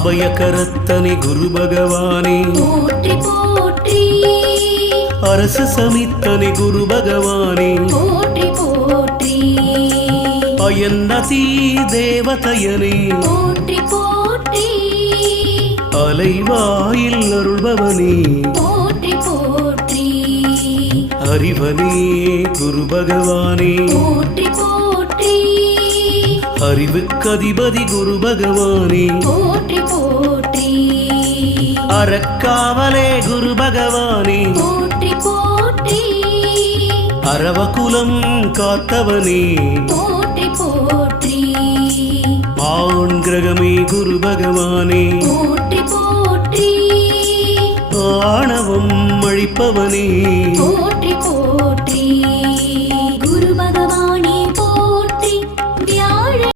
அபயகரத்தனை குரு பகவானே போற்றி போற்றி அரசு சமித்தனை குரு பகவானே போற்றி போற்றி அயன்னதி தேவதையனே போற்றி போற்றி அலைவாயில் அருள்பவனே போற்றி போற்றி அறிவனே குரு பகவானே போற்றி போற்றி அறிவுக்கதிபதி குரு பகவானே போற்றி போற்றி அறக்காவலே குரு பகவானே போற்றி போற்றி அரவகுலம் காத்தவனே போற்றி போற்றி ஆண் கிரகமே குரு பகவானே போற்றி போற்றி ஆணவம் அழிப்பவனே போற்றி போற்றி